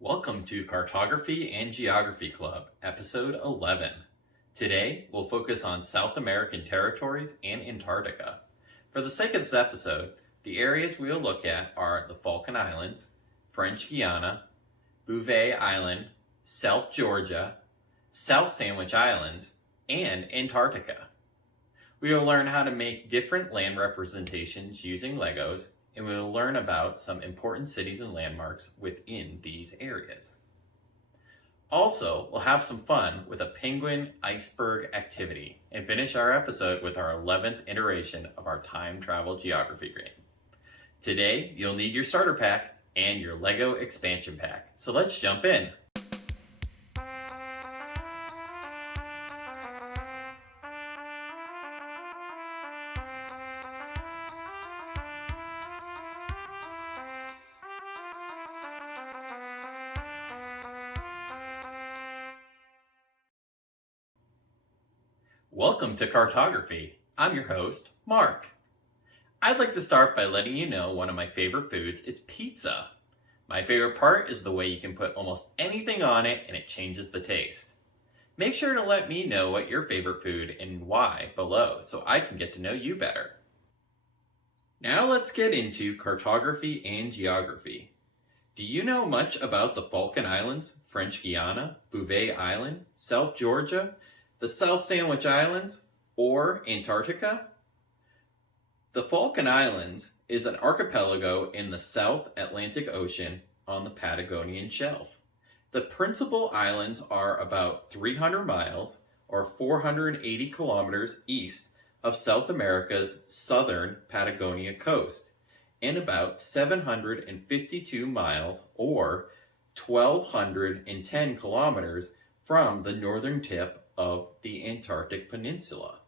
Welcome to Cartography and Geography Club, Episode 11. Today, we'll focus on South American territories and Antarctica. For the sake of this episode, the areas we will look at are the Falkland Islands, French Guyana, Bouvet Island, South Georgia, South Sandwich Islands, and Antarctica. We will learn how to make different land representations using Legos, and we will learn about some important cities and landmarks within these areas. Also, we'll have some fun with a penguin iceberg activity and finish our episode with our 11th iteration of our time travel geography game. Today, you'll need your starter pack and your Lego expansion pack. So let's jump in. Welcome to Cartography. I'm your host, Mark. I'd like to start by letting you know one of my favorite foods is pizza. My favorite part is the way you can put almost anything on it and it changes the taste. Make sure to let me know what your favorite food and why below so I can get to know you better. Now let's get into cartography and geography. Do you know much about the Falkland Islands, French Guyana, Bouvet Island, South Georgia, the South Sandwich Islands, or Antarctica? The Falkland Islands is an archipelago in the South Atlantic Ocean on the Patagonian Shelf. The principal islands are about 300 miles, or 480 kilometers east of South America's southern Patagonia coast, and about 752 miles, or 1,210 kilometers from the northern tip of the Antarctic Peninsula.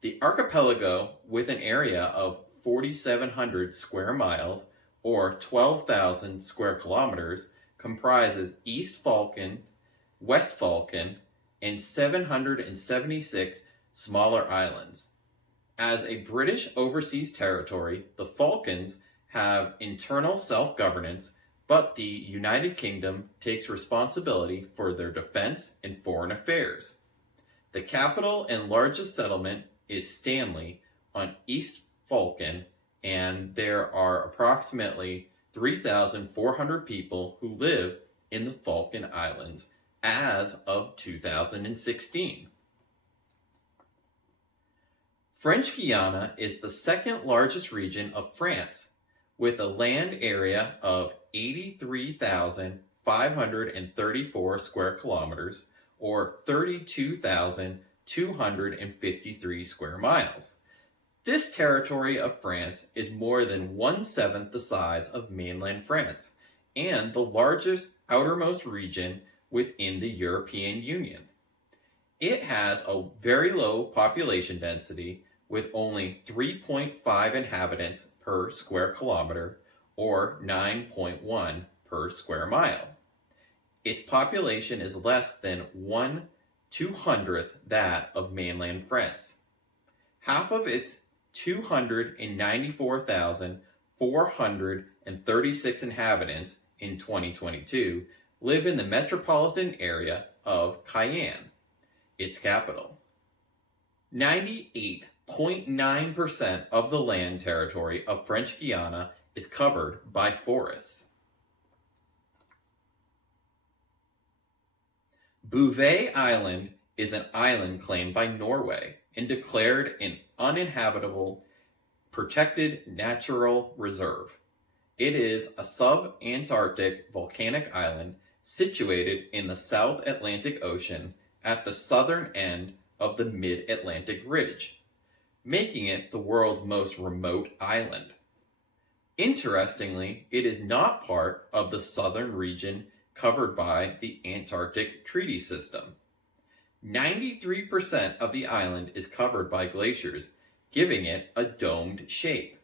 The archipelago, with an area of 4,700 square miles or 12,000 square kilometers, comprises East Falkland, West Falkland, and 776 smaller islands. As a British overseas territory, the Falklands have internal self-governance, but the United Kingdom takes responsibility for their defense and foreign affairs. The capital and largest settlement is Stanley on East Falkland, and there are approximately 3,400 people who live in the Falkland Islands as of 2016. French Guyana is the second largest region of France, with a land area of 83,534 square kilometers, or 32,253 square miles. This territory of France is more than 1/7 the size of mainland France, and the largest outermost region within the European Union. It has a very low population density, with only 3.5 inhabitants per square kilometer, or 9.1 per square mile. Its population is less than 1/200th that of mainland France. Half of its 294,436 inhabitants in 2022 live in the metropolitan area of Guyana, its capital. 98.9% of the land territory of French Guyana is covered by forests. Bouvet Island is an island claimed by Norway and declared an uninhabitable protected natural reserve. It is a sub-Antarctic volcanic island situated in the South Atlantic Ocean at the southern end of the Mid-Atlantic Ridge, making it the world's most remote island. Interestingly, it is not part of the southern region covered by the Antarctic Treaty System. 93% of the island is covered by glaciers, giving it a domed shape.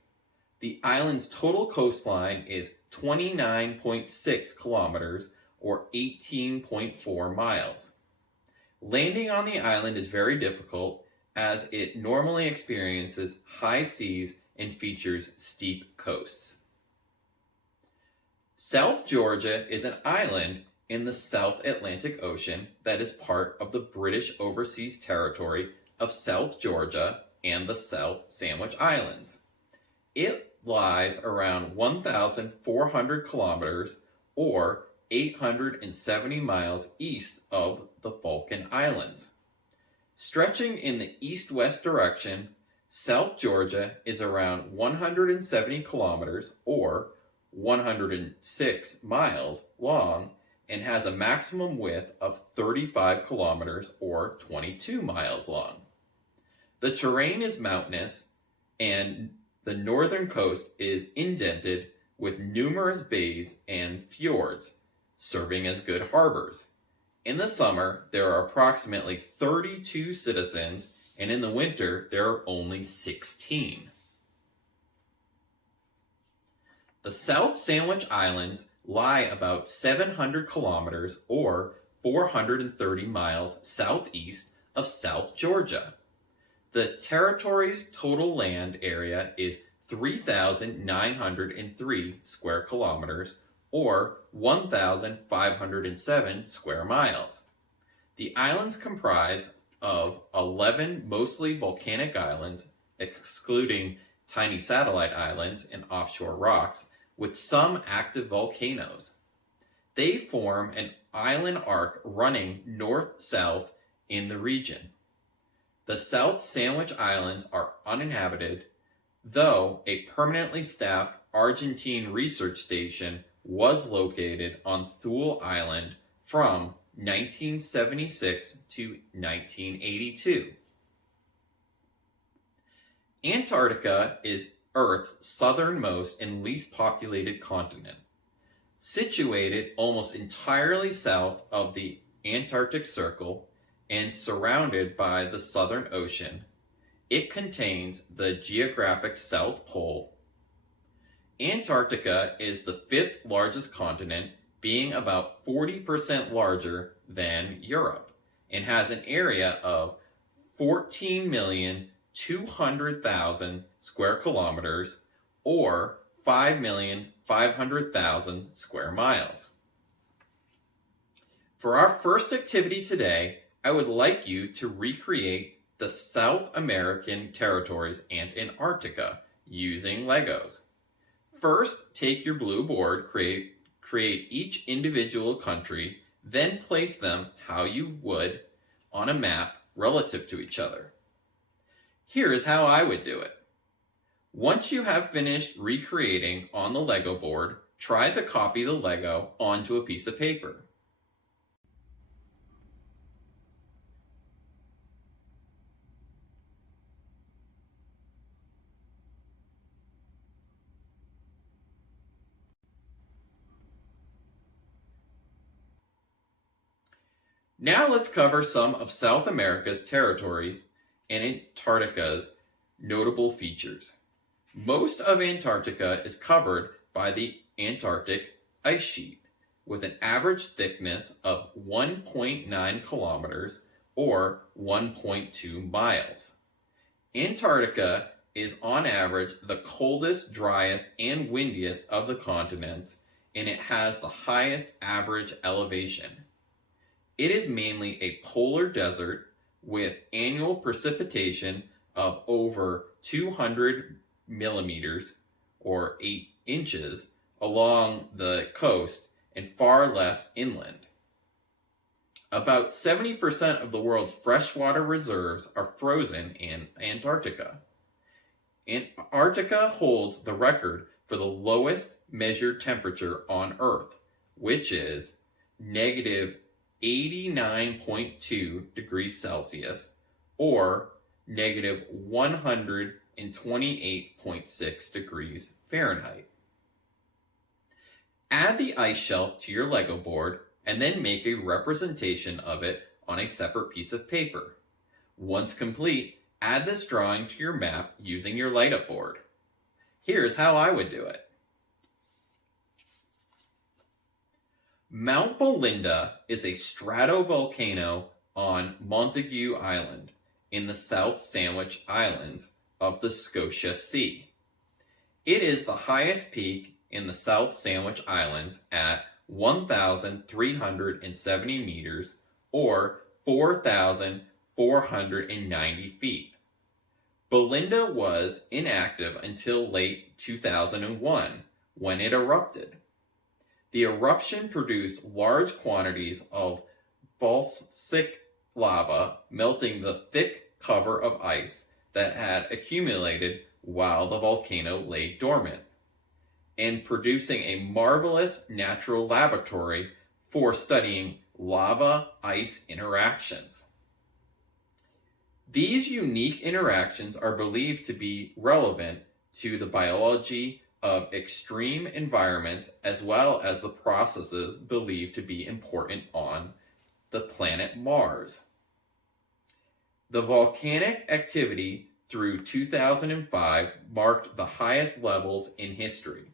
The island's total coastline is 29.6 kilometers, or 18.4 miles. Landing on the island is very difficult, as it normally experiences high seas and features steep coasts. South Georgia is an island in the South Atlantic Ocean that is part of the British Overseas Territory of South Georgia and the South Sandwich Islands. It lies around 1,400 kilometers or 870 miles east of the Falkland Islands. Stretching in the east-west direction, South Georgia is around 170 kilometers or 106 miles long and has a maximum width of 35 kilometers or 22 miles long. The terrain is mountainous and the northern coast is indented with numerous bays and fjords, serving as good harbors. In the summer, there are approximately 32 citizens, and in the winter, there are only 16. The South Sandwich Islands lie about 700 kilometers or 430 miles southeast of South Georgia. The territory's total land area is 3,903 square kilometers or 1,507 square miles. The islands comprise of 11 mostly volcanic islands, excluding tiny satellite islands and offshore rocks, with some active volcanoes. They form an island arc running north-south in the region. The South Sandwich Islands are uninhabited, though a permanently staffed Argentine research station was located on Thule Island from 1976 to 1982. Antarctica is Earth's southernmost and least populated continent. Situated almost entirely south of the Antarctic Circle and surrounded by the Southern Ocean, it contains the geographic South Pole. Antarctica is the fifth largest continent, being about 40% larger than Europe, and has an area of 14,200,000 square kilometers or 5,500,000 square miles. For our first activity today, I would like you to recreate the South American territories and Antarctica using Legos. First, take your blue board, create each individual country, then place them how you would on a map relative to each other. Here is how I would do it. Once you have finished recreating on the Lego board, try to copy the Lego onto a piece of paper. Now let's cover some of South America's territories and Antarctica's notable features. Most of Antarctica is covered by the Antarctic ice sheet, with an average thickness of 1.9 kilometers or 1.2 miles. Antarctica is on average the coldest, driest, and windiest of the continents, and it has the highest average elevation. It is mainly a polar desert with annual precipitation of over 200 millimeters or 8 inches along the coast and far less inland. About 70% of the world's freshwater reserves are frozen in Antarctica. Antarctica holds the record for the lowest measured temperature on Earth, which is negative 89.2 degrees Celsius or negative 128.6 degrees Fahrenheit. Add the ice shelf to your Lego board and then make a representation of it on a separate piece of paper. Once complete, add this drawing to your map using your light-up board. Here's how I would do it. Mount Belinda is a stratovolcano on Montague Island in the South Sandwich Islands of the Scotia Sea. It is the highest peak in the South Sandwich Islands at 1,370 meters or 4,490 feet. Belinda was inactive until late 2001 when it erupted. The eruption produced large quantities of basaltic lava, melting the thick cover of ice that had accumulated while the volcano lay dormant, and producing a marvelous natural laboratory for studying lava-ice interactions. These unique interactions are believed to be relevant to the biology of extreme environments as well as the processes believed to be important on the planet Mars. The volcanic activity through 2005 marked the highest levels in history.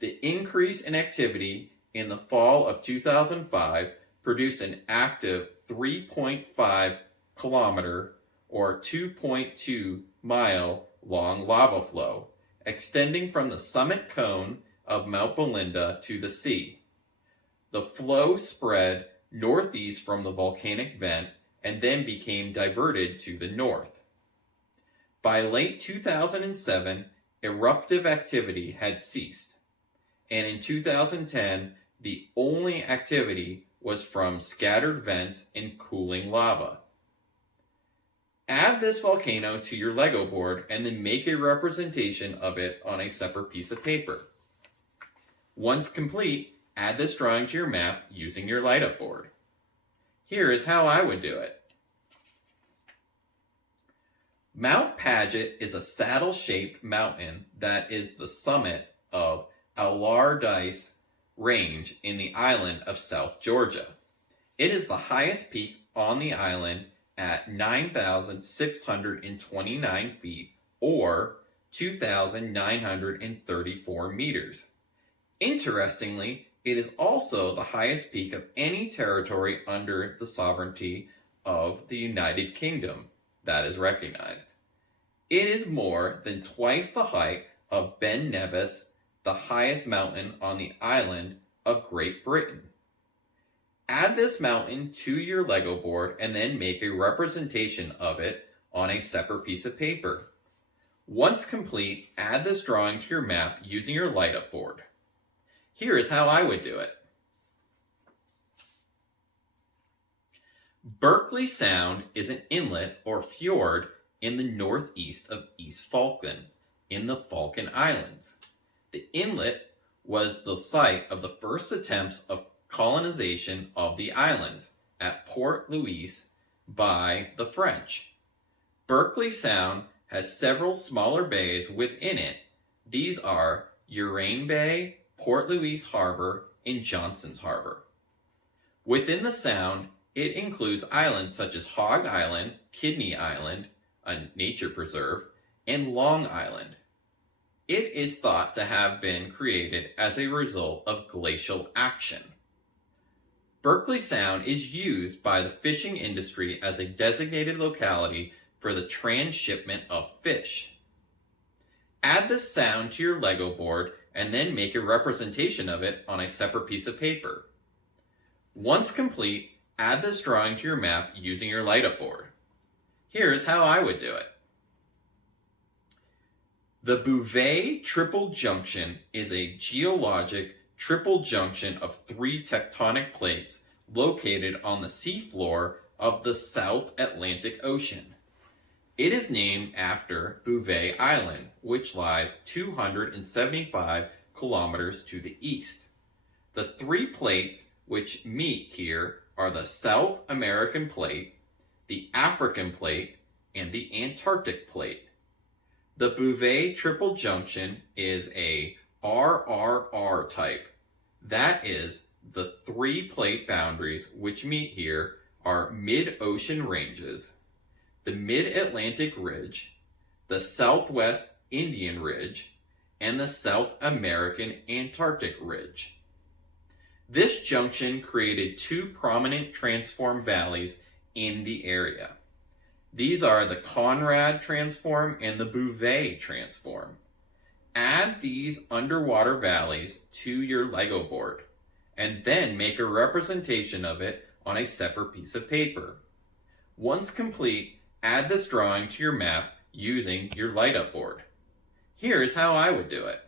The increase in activity in the fall of 2005 produced an active 3.5 kilometer or 2.2 mile long lava flow, extending from the summit cone of Mount Belinda to the sea. The flow spread northeast from the volcanic vent and then became diverted to the north. By late 2007, eruptive activity had ceased, and in 2010, the only activity was from scattered vents and cooling lava. Add this volcano to your Lego board and then make a representation of it on a separate piece of paper. Once complete, add this drawing to your map using your light-up board. Here is how I would do it. Mount Paget is a saddle-shaped mountain that is the summit of Allardyce Range in the island of South Georgia. It is the highest peak on the island at 9,629 feet or 2,934 meters. Interestingly, it is also the highest peak of any territory under the sovereignty of the United Kingdom that is recognized. It is more than twice the height of Ben Nevis, the highest mountain on the island of Great Britain. Add this mountain to your Lego board and then make a representation of it on a separate piece of paper. Once complete, add this drawing to your map using your light-up board. Here is how I would do it. Berkeley Sound is an inlet or fjord in the northeast of East Falkland in the Falkland Islands. The inlet was the site of the first attempts of colonization of the islands at Port Louis by the French. Berkeley Sound has several smaller bays within it. These are Uraine Bay, Port Louis Harbor, and Johnson's Harbor. Within the sound, it includes islands such as Hog Island, Kidney Island, a nature preserve, and Long Island. It is thought to have been created as a result of glacial action. Berkeley Sound is used by the fishing industry as a designated locality for the transshipment of fish. Add this sound to your Lego board and then make a representation of it on a separate piece of paper. Once complete, add this drawing to your map using your light-up board. Here's how I would do it. The Bouvet Triple Junction is a geologic triple junction of three tectonic plates located on the seafloor of the South Atlantic Ocean. It is named after Bouvet Island, which lies 275 kilometers to the east. The three plates which meet here are the South American Plate, the African Plate, and the Antarctic Plate. The Bouvet Triple Junction is a RRR type. That is, the three plate boundaries which meet here are mid-ocean ranges, the Mid-Atlantic Ridge, the Southwest Indian Ridge, and the South American Antarctic Ridge. This junction created two prominent transform valleys in the area. These are the Conrad Transform and the Bouvet Transform. Add these underwater valleys to your Lego board, and then make a representation of it on a separate piece of paper. Once complete, add this drawing to your map using your light-up board. Here's how I would do it.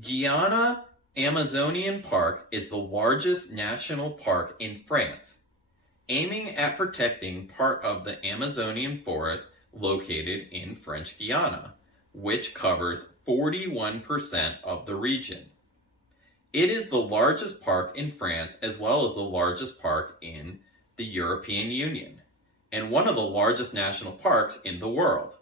Guyana Amazonian Park is the largest national park in France, aiming at protecting part of the Amazonian forest located in French Guiana, which covers 41% of the region. It is the largest park in France as well as the largest park in the European Union, and one of the largest national parks in the world.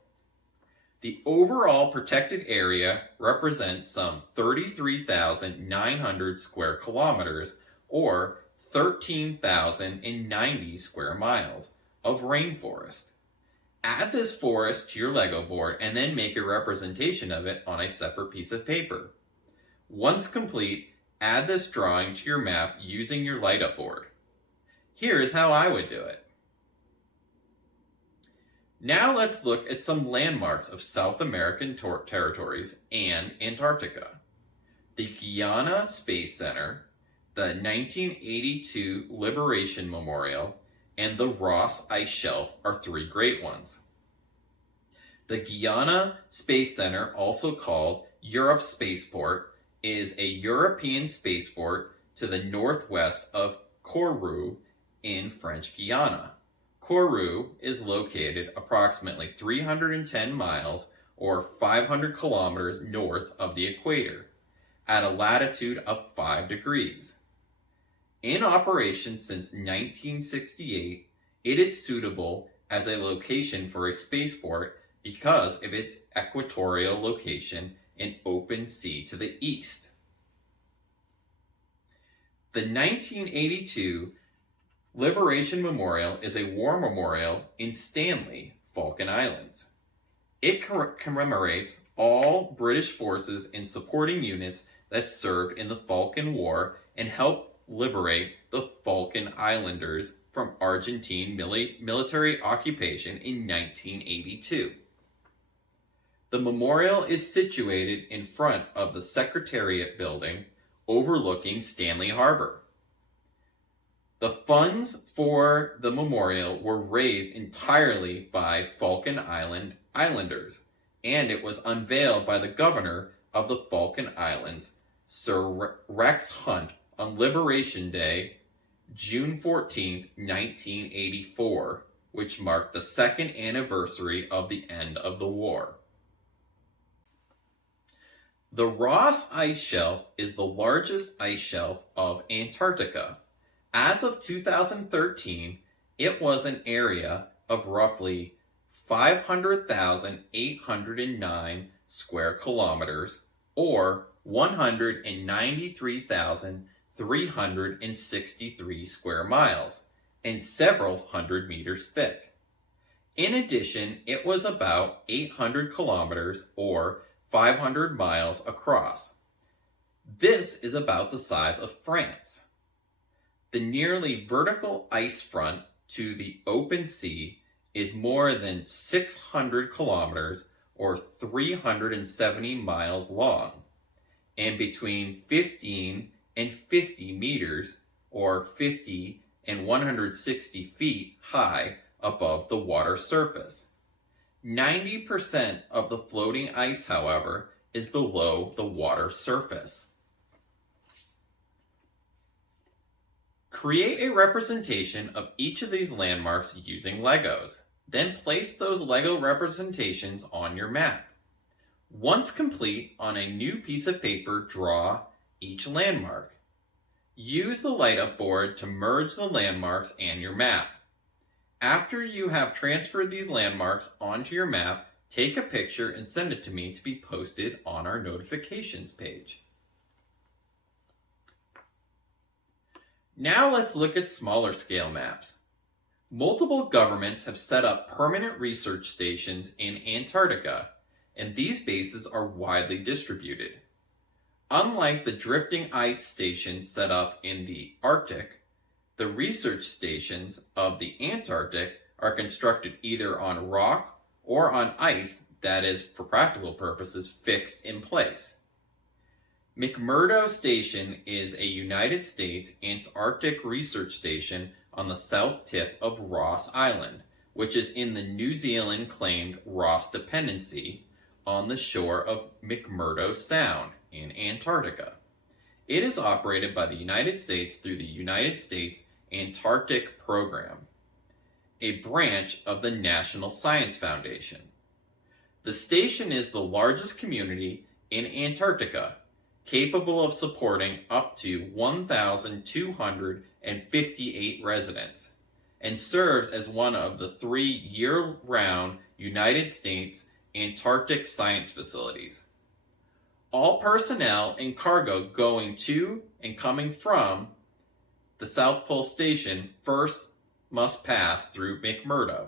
The overall protected area represents some 33,900 square kilometers or 13,090 square miles of rainforest. Add this forest to your Lego board and then make a representation of it on a separate piece of paper. Once complete, add this drawing to your map using your light-up board. Here's how I would do it. Now let's look at some landmarks of South American territories and Antarctica. The Guyana Space Center, the 1982 Liberation Memorial, and the Ross Ice Shelf are three great ones. The Guyana Space Center, also called Europe Spaceport, is a European spaceport to the northwest of Kourou in French Guiana. Kourou is located approximately 310 miles or 500 kilometers north of the equator, at a latitude of 5 degrees. In operation since 1968, it is suitable as a location for a spaceport because of its equatorial location and open sea to the east. The 1982 Liberation Memorial is a war memorial in Stanley, Falkland Islands. It commemorates all British forces and supporting units that served in the Falkland War and helped liberate the Falkland Islanders from Argentine military occupation in 1982. The memorial is situated in front of the Secretariat building overlooking Stanley Harbor. The funds for the memorial were raised entirely by Falkland Islanders, and it was unveiled by the governor of the Falkland Islands, Sir Rex Hunt, on Liberation Day, June 14, 1984, which marked the second anniversary of the end of the war. The Ross Ice Shelf is the largest ice shelf of Antarctica. As of 2013, it was an area of roughly 500,809 square kilometers or 193,363 square miles and several hundred meters thick. In addition, it was about 800 kilometers or 500 miles across. This is about the size of France. The nearly vertical ice front to the open sea is more than 600 kilometers or 370 miles long, and between 15 and 50 meters or 50 and 160 feet high above the water surface. 90% of the floating ice, however, is below the water surface. Create a representation of each of these landmarks using Legos. Then place those Lego representations on your map. Once complete, on a new piece of paper, draw each landmark. Use the light-up board to merge the landmarks and your map. After you have transferred these landmarks onto your map, take a picture and send it to me to be posted on our notifications page. Now let's look at smaller scale maps. Multiple governments have set up permanent research stations in Antarctica, and these bases are widely distributed. Unlike the drifting ice stations set up in the Arctic, the research stations of the Antarctic are constructed either on rock or on ice that is, for practical purposes, fixed in place. McMurdo Station is a United States Antarctic research station on the south tip of Ross Island, which is in the New Zealand claimed Ross Dependency on the shore of McMurdo Sound in Antarctica. It is operated by the United States through the United States Antarctic Program, a branch of the National Science Foundation. The station is the largest community in Antarctica, capable of supporting up to 1,258 residents, and serves as one of the 3 year-round United States Antarctic science facilities. All personnel and cargo going to and coming from the South Pole Station first must pass through McMurdo.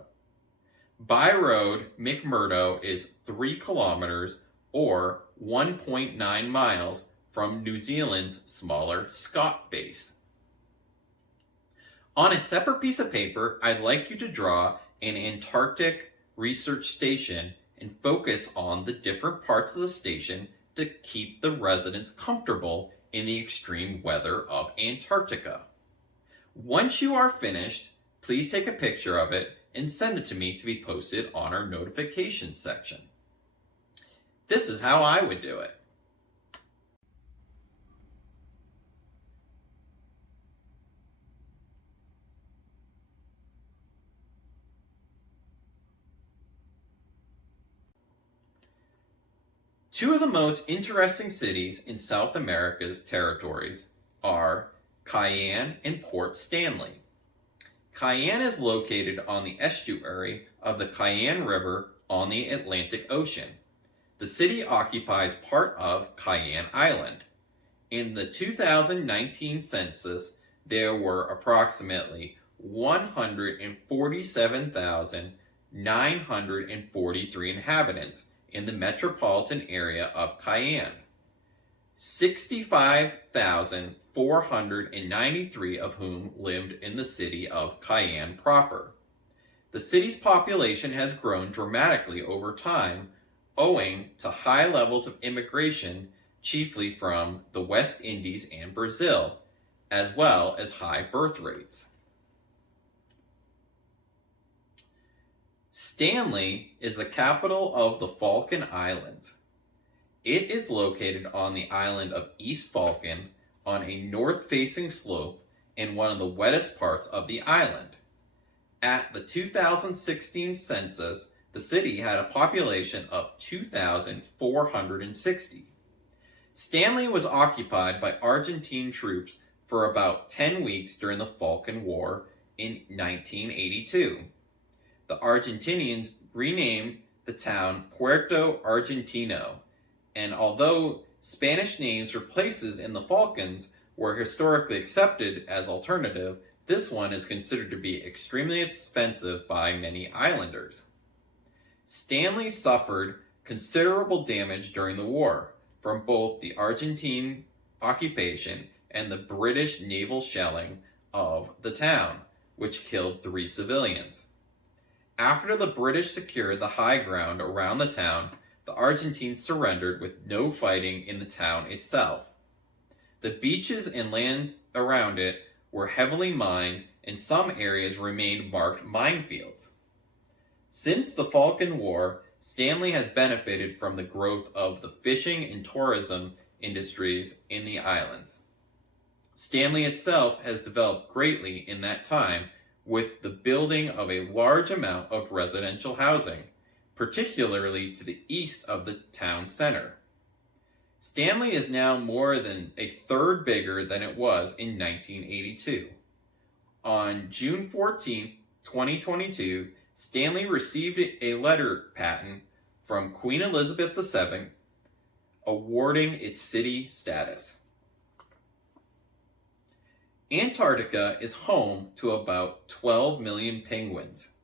By road, McMurdo is 3 kilometers or 1.9 miles from New Zealand's smaller Scott base. On a separate piece of paper, I'd like you to draw an Antarctic research station and focus on the different parts of the station to keep the residents comfortable in the extreme weather of Antarctica. Once you are finished, please take a picture of it and send it to me to be posted on our notifications section. This is how I would do it. Two of the most interesting cities in South America's territories are Cayenne and Port Stanley. Cayenne is located on the estuary of the Cayenne River on the Atlantic Ocean. The city occupies part of Cayenne Island. In the 2019 census, there were approximately 147,943 inhabitants in the metropolitan area of Cayenne. 65,493 of whom lived in the city of Cayenne proper. The city's population has grown dramatically over time, owing to high levels of immigration, chiefly from the West Indies and Brazil, as well as high birth rates. Stanley is the capital of the Falkland Islands. It is located on the island of East Falkland on a north-facing slope in one of the wettest parts of the island. At the 2016 census, the city had a population of 2,460. Stanley was occupied by Argentine troops for about 10 weeks during the Falkland War in 1982. The Argentinians renamed the town Puerto Argentino, and although Spanish names for places in the Falklands were historically accepted as alternative, this one is considered to be extremely expensive by many islanders. Stanley suffered considerable damage during the war from both the Argentine occupation and the British naval shelling of the town, which killed 3 civilians. After the British secured the high ground around the town, the Argentines surrendered with no fighting in the town itself. The beaches and lands around it were heavily mined, and some areas remained marked minefields. Since the Falkland War, Stanley has benefited from the growth of the fishing and tourism industries in the islands. Stanley itself has developed greatly in that time with the building of a large amount of residential housing, particularly to the east of the town center. Stanley is now more than a third bigger than it was in 1982. On June 14, 2022, Stanley received a letter patent from Queen Elizabeth II awarding its city status. Antarctica is home to about 12 million penguins.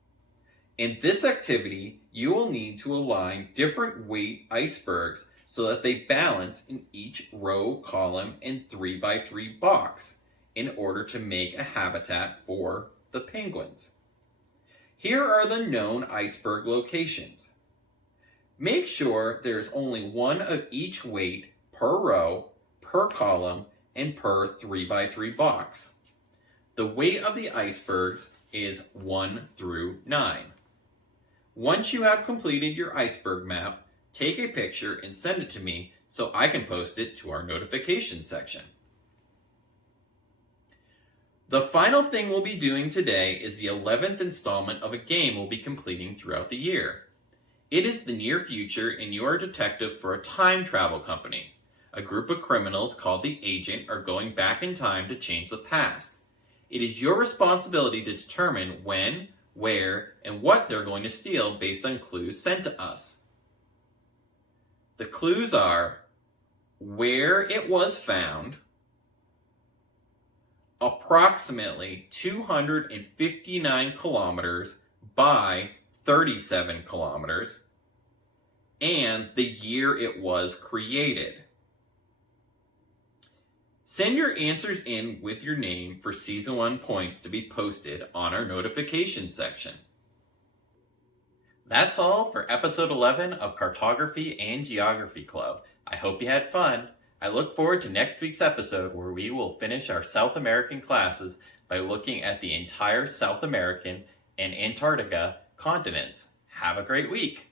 In this activity, you will need to align different weight icebergs so that they balance in each row, column, and 3x3 box in order to make a habitat for the penguins. Here are the known iceberg locations. Make sure there's only one of each weight per row, per column, and per 3x3 box. The weight of the icebergs is 1 through 9. Once you have completed your iceberg map, take a picture and send it to me so I can post it to our notification section. The final thing we'll be doing today is the 11th installment of a game we'll be completing throughout the year. It is the near future and you are a detective for a time travel company. A group of criminals called the Agent are going back in time to change the past. It is your responsibility to determine when, where, and what they're going to steal based on clues sent to us. The clues are where it was found, approximately 259 kilometers by 37 kilometers, and the year it was created. Send your answers in with your name for Season 1 points to be posted on our notification section. That's all for Episode 11 of Cartography and Geography Club. I hope you had fun. I look forward to next week's episode where we will finish our South American classes by looking at the entire South American and Antarctica continents. Have a great week.